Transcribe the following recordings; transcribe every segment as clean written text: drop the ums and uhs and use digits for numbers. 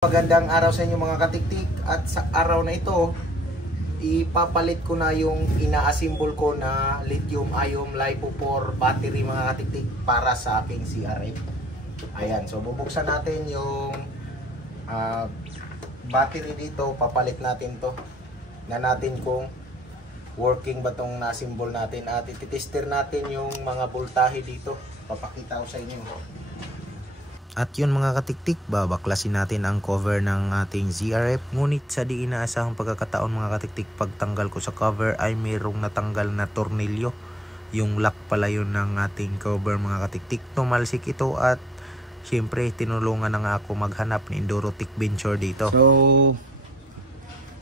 Magandang araw sa inyo mga katiktik, at sa araw na ito ipapalit ko na yung ina-assemble ko na lithium-ion LiPo4 battery mga katiktik para sa aking CRF. Ayan, so bubuksan natin yung battery dito, papalit natin to na natin kung working ba tong na-assemble natin, at ititester natin yung mga voltahe dito. Papakita ko sa inyo. At yun mga katiktik, babaklasin natin ang cover ng ating ZRF. Ngunit sa di inaasahang pagkakataon mga katiktik, pagtanggal ko sa cover ay mayroong natanggal na tornilyo. Yung lock pala yun ng ating cover mga katiktik. Tumalsik ito at syempre tinulungan na nga ako maghanap ni Enduro Tikbencher dito. So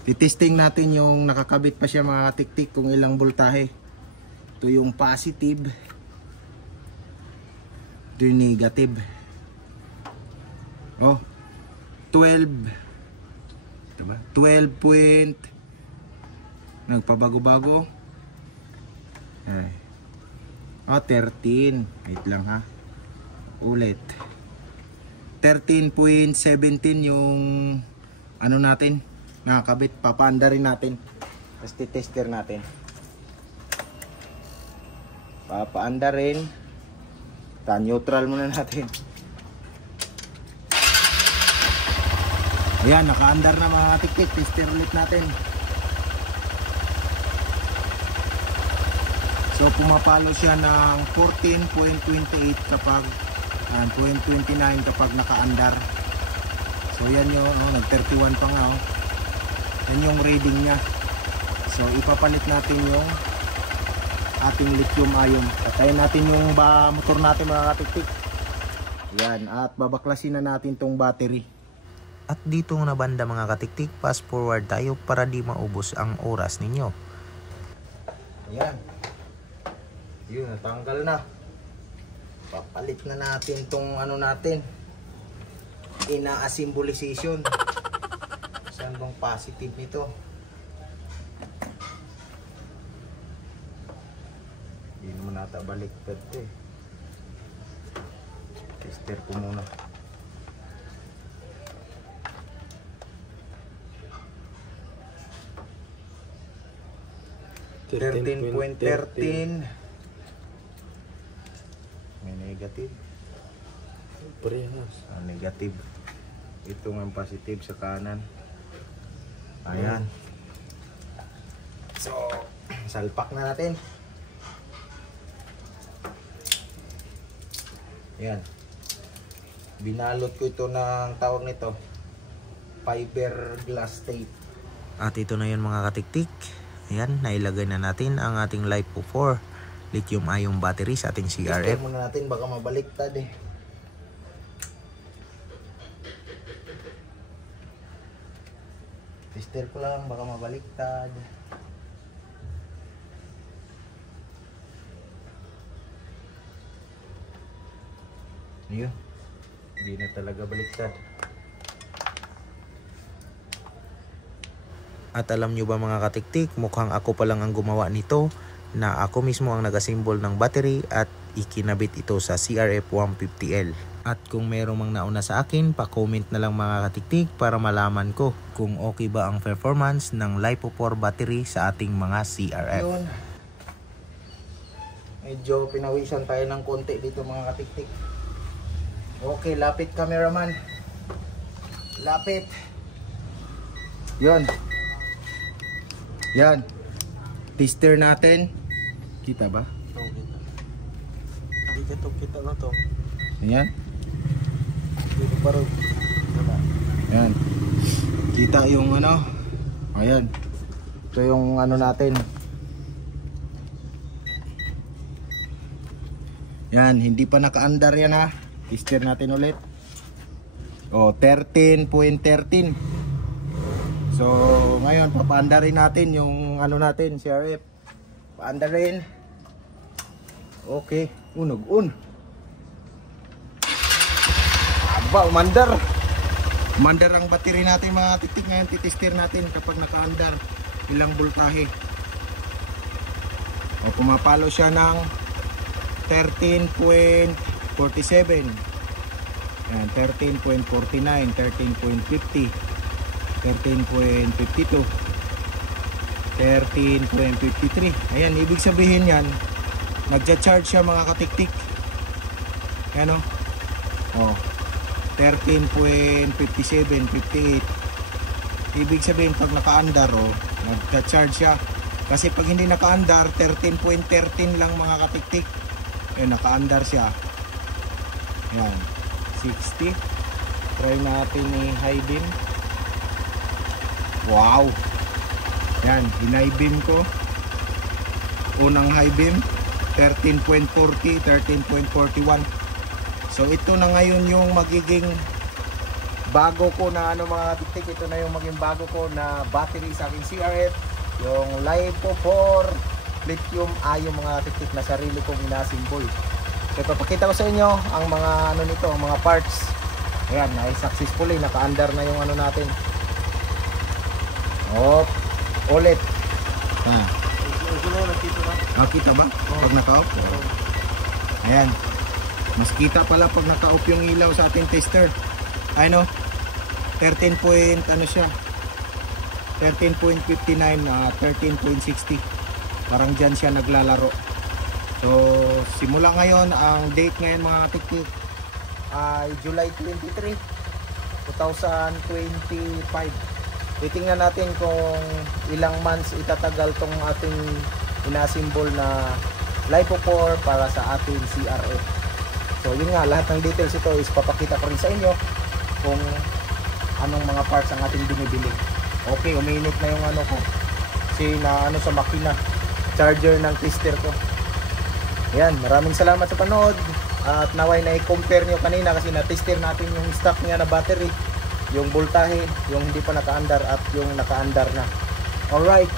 titesting natin yung nakakabit pa siya mga katiktik kung ilang voltahe. Ito yung positive, ito yung negative. Oh, 12 point, nagpabago-bago. Ay. Oh, 13. Wait lang ha. Ulit. 13.17 yung ano natin, nakakabit. Papaanda rin natin. Tapos titester natin. Papaanda rin. Neutral muna natin. Ayan, naka-andar na mga tiktik. Tester ulit natin. So pumapalo siya ng 14.28 kapag 0.29 kapag naka-andar. So yan yung nag-31 pa nga. Yan yung reading niya. So ipapalit natin yung ating lithium ion. Patayin natin yung motor natin mga tiktik. Yan, at babaklasin na natin tong battery. At dito na banda mga katiktik, fast forward tayo para di maubos ang oras ninyo. Ayan. Yun, natanggal na. Papalit na natin tong ano natin, ina-assemblization. Saan bang positive nito? Hindi naman nata baliktad ito eh. Tester ko muna. 13.13. May negative. Parehas. Negative. Ito ng positive sa kanan. Ayan. So, salpak na natin. Ayan. Binalot ko ito ng tawag nito, fiberglass tape. At ito na yun mga katiktik. Ayan, nailagay na natin ang ating LiPo4 lithium-ion battery sa ating CRF. Tester muna natin, baka mabaliktad eh. Tester ko lang, baka mabaliktad. Ayun, hindi na talaga baliktad. At alam nyo ba mga katiktik, mukhang ako pa lang ang gumawa nito, na ako mismo ang nag-assemble ng battery at ikinabit ito sa CRF 150L. At kung merong mang nauna sa akin, pa-comment na lang mga katiktik para malaman ko kung okay ba ang performance ng LiPo4 battery sa ating mga CRF. Yun. Medyo pinawisan tayo ng konti dito mga katiktik. Okay, lapit cameraman. Lapit. Yun. Yan. Tester natin. Kita ba? Hindi ka kita na to. Ayan. Dito parang. Ayan. Kita yung ano. Ayan. Ito yung ano natin. Yan. Hindi pa naka-andar yan ha. Tester natin ulit. Oh, 13.13. So, ngayon papaandarin natin yung ano natin, CRF. Paandarin. Okay, unog-un. Aba, umandar. Umandar ang battery natin mga titik. Ngayon titester natin kapag naka-andar ilang voltahe. O, pumapalo siya ng 13.47. Ayan, 13.49, 13.50, 13.52, 13.53. Ayan, ibig sabihin yan, nagja-charge siya mga katiktik. Ayan o. Oh, 13.57, 58. Ibig sabihin pag naka-andar o, nagja-charge siya. Kasi pag hindi naka-andar, 13.13 lang mga katiktik. Ayan, naka-andar siya. Ayan, 60. Try natin ni high beam. Wow. Yan, high beam ko. Unang high beam 13.40, 13.41. So ito na ngayon yung magiging bago ko na mga tiktik. Ito na yung maging bago ko na battery sa aking CRF, yung LiPo4 lithium ion mga tiktik na sarili kong inasimbol. So ipapakita ko sa inyo ang mga nito, ang mga parts. Ayan, ay successfully naka-under na yung natin. Ulit. Kita ba? Pag naka-off? Ayan. Mas kita pala pag naka-off yung ilaw sa ating tester. Ay no? 13 point, siya? 13.59, 13.60. Parang dyan siya naglalaro. So, simula ngayon, ang date ngayon mga tiktik ay July 23, 2025. Titingnan natin kung ilang months itatagal tong ating inasimbol na LiPo4 para sa ating CRF. So yun nga, lahat ng details ito is papakita ko rin sa inyo kung anong mga parts ang ating binibili. Okay, uminit na yung ko kasi na sa makina, charger ng tester ko. Ayan, maraming salamat sa panood. At naway na i-compare nyo kanina kasi na-tester natin yung stock niya na battery, yung voltahe, yung hindi pa naka-andar at yung naka-andar na. Alright.